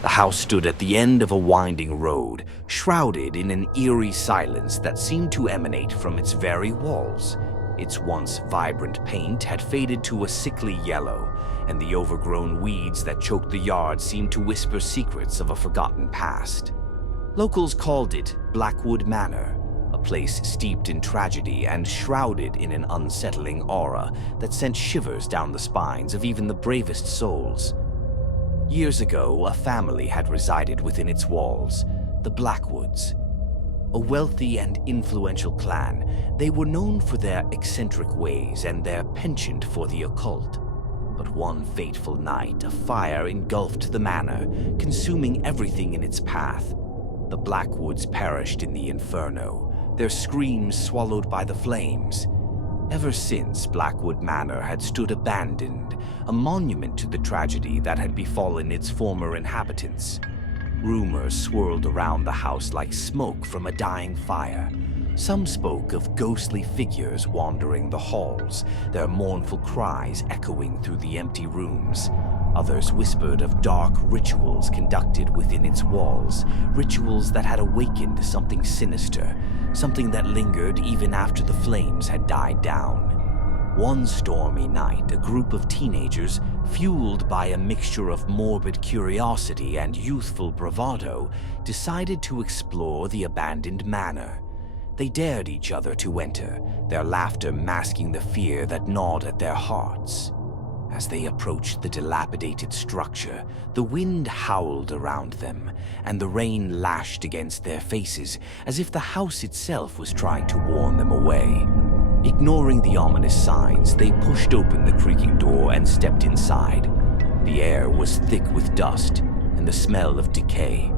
The house stood at the end of a winding road, shrouded in an eerie silence that seemed to emanate from its very walls. Its once vibrant paint had faded to a sickly yellow, and the overgrown weeds that choked the yard seemed to whisper secrets of a forgotten past. Locals called it Blackwood Manor, a place steeped in tragedy and shrouded in an unsettling aura that sent shivers down the spines of even the bravest souls. Years ago, a family had resided within its walls, the Blackwoods. A wealthy and influential clan, they were known for their eccentric ways and their penchant for the occult. But one fateful night, a fire engulfed the manor, consuming everything in its path. The Blackwoods perished in the inferno, their screams swallowed by the flames. Ever since, Blackwood Manor had stood abandoned, a monument to the tragedy that had befallen its former inhabitants. Rumors swirled around the house like smoke from a dying fire. Some spoke of ghostly figures wandering the halls, their mournful cries echoing through the empty rooms. Others whispered of dark rituals conducted within its walls, rituals that had awakened something sinister, something that lingered even after the flames had died down. One stormy night, a group of teenagers, fueled by a mixture of morbid curiosity and youthful bravado, decided to explore the abandoned manor. They dared each other to enter, their laughter masking the fear that gnawed at their hearts. As they approached the dilapidated structure, the wind howled around them, and the rain lashed against their faces as if the house itself was trying to warn them away. Ignoring the ominous signs, they pushed open the creaking door and stepped inside. The air was thick with dust and the smell of decay.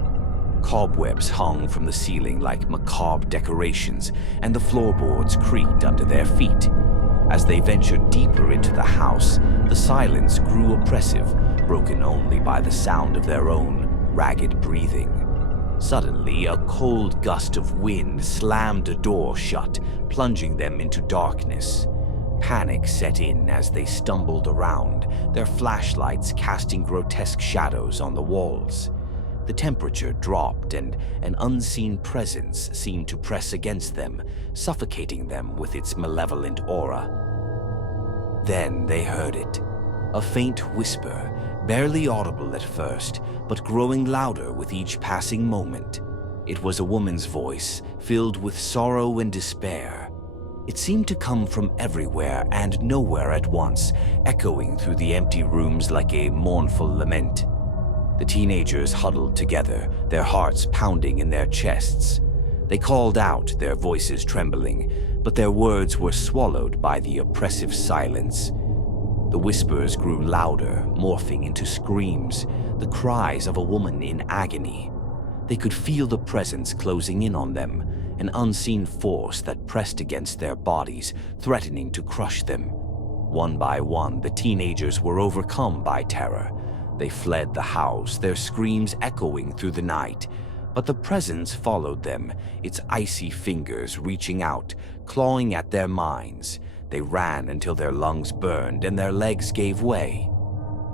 Cobwebs hung from the ceiling like macabre decorations, and the floorboards creaked under their feet. As they ventured deeper into the house, the silence grew oppressive, broken only by the sound of their own ragged breathing. Suddenly, a cold gust of wind slammed a door shut, plunging them into darkness. Panic set in as they stumbled around, their flashlights casting grotesque shadows on the walls. The temperature dropped, and an unseen presence seemed to press against them, suffocating them with its malevolent aura. Then they heard it, a faint whisper, barely audible at first, but growing louder with each passing moment. It was a woman's voice, filled with sorrow and despair. It seemed to come from everywhere and nowhere at once, echoing through the empty rooms like a mournful lament. The teenagers huddled together, their hearts pounding in their chests. They called out, their voices trembling, but their words were swallowed by the oppressive silence. The whispers grew louder, morphing into screams, the cries of a woman in agony. They could feel the presence closing in on them, an unseen force that pressed against their bodies, threatening to crush them. One by one, the teenagers were overcome by terror. They fled the house, their screams echoing through the night. But the presence followed them, its icy fingers reaching out, clawing at their minds. They ran until their lungs burned and their legs gave way.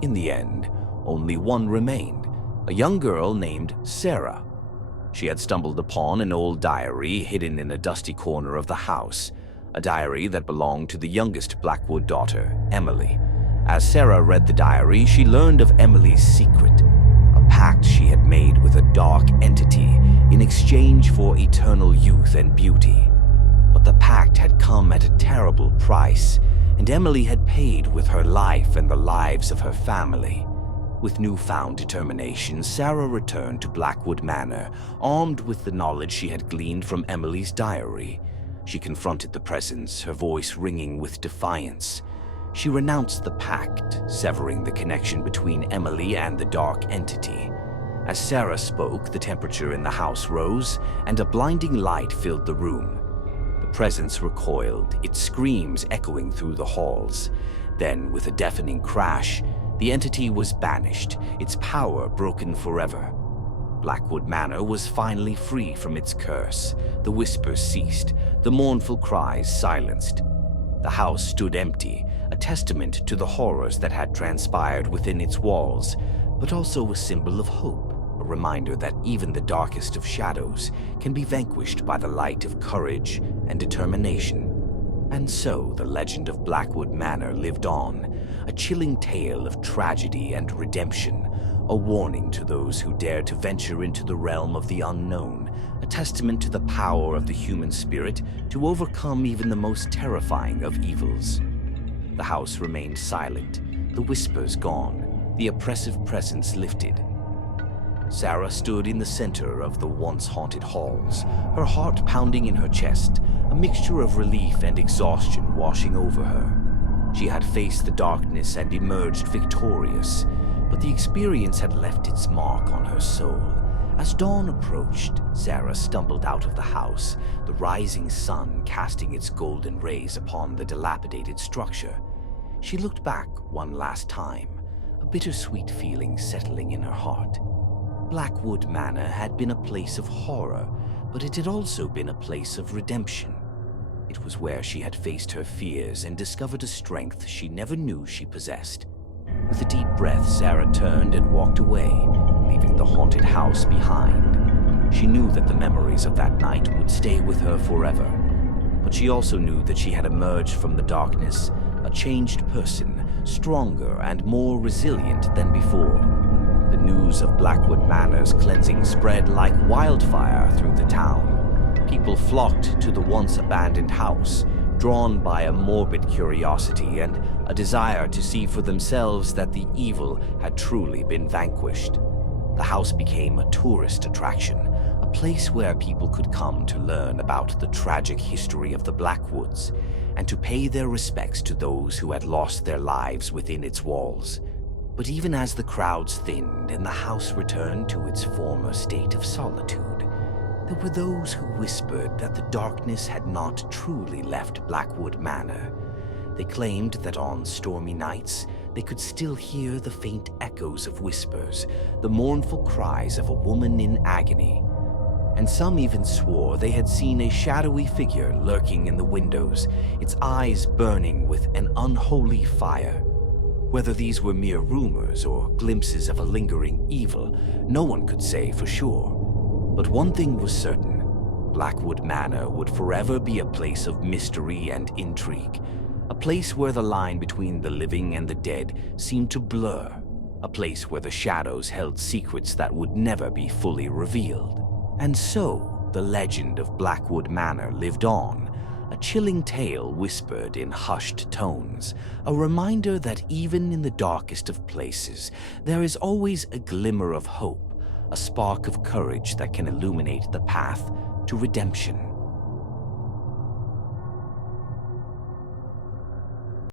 In the end, only one remained, a young girl named Sarah. She had stumbled upon an old diary hidden in a dusty corner of the house, a diary that belonged to the youngest Blackwood daughter, Emily. As Sarah read the diary, she learned of Emily's secret, a pact she had made with a dark entity in exchange for eternal youth and beauty. But the pact had come at a terrible price, and Emily had paid with her life and the lives of her family. With newfound determination, Sarah returned to Blackwood Manor, armed with the knowledge she had gleaned from Emily's diary. She confronted the presence, her voice ringing with defiance. She renounced the pact, severing the connection between Emily and the dark entity. As Sarah spoke, the temperature in the house rose, and a blinding light filled the room. The presence recoiled, its screams echoing through the halls. Then, with a deafening crash, the entity was banished, its power broken forever. Blackwood Manor was finally free from its curse. The whispers ceased, the mournful cries silenced. The house stood empty, a testament to the horrors that had transpired within its walls, but also a symbol of hope. a reminder that even the darkest of shadows can be vanquished by the light of courage and determination. And so the legend of Blackwood Manor lived on, a chilling tale of tragedy and redemption, a warning to those who dare to venture into the realm of the unknown, a testament to the power of the human spirit to overcome even the most terrifying of evils. The house remained silent, the whispers gone, the oppressive presence lifted. Sarah stood in the center of the once haunted halls, her heart pounding in her chest, a mixture of relief and exhaustion washing over her. She had faced the darkness and emerged victorious, but the experience had left its mark on her soul. As dawn approached, Sarah stumbled out of the house, the rising sun casting its golden rays upon the dilapidated structure. She looked back one last time, a bittersweet feeling settling in her heart. Blackwood Manor had been a place of horror, but it had also been a place of redemption. It was where she had faced her fears and discovered a strength she never knew she possessed. With a deep breath, Sarah turned and walked away, leaving the haunted house behind. She knew that the memories of that night would stay with her forever, but she also knew that she had emerged from the darkness, a changed person, stronger and more resilient than before. The news of Blackwood Manor's cleansing spread like wildfire through the town. People flocked to the once abandoned house, drawn by a morbid curiosity and a desire to see for themselves that the evil had truly been vanquished. The house became a tourist attraction, a place where people could come to learn about the tragic history of the Blackwoods and to pay their respects to those who had lost their lives within its walls. But even as the crowds thinned and the house returned to its former state of solitude, there were those who whispered that the darkness had not truly left Blackwood Manor. They claimed that on stormy nights, they could still hear the faint echoes of whispers, the mournful cries of a woman in agony. And some even swore they had seen a shadowy figure lurking in the windows, its eyes burning with an unholy fire. Whether these were mere rumors or glimpses of a lingering evil, no one could say for sure. But one thing was certain: Blackwood Manor would forever be a place of mystery and intrigue, a place where the line between the living and the dead seemed to blur, a place where the shadows held secrets that would never be fully revealed. And so, the legend of Blackwood Manor lived on, a chilling tale whispered in hushed tones, a reminder that even in the darkest of places, there is always a glimmer of hope, a spark of courage that can illuminate the path to redemption.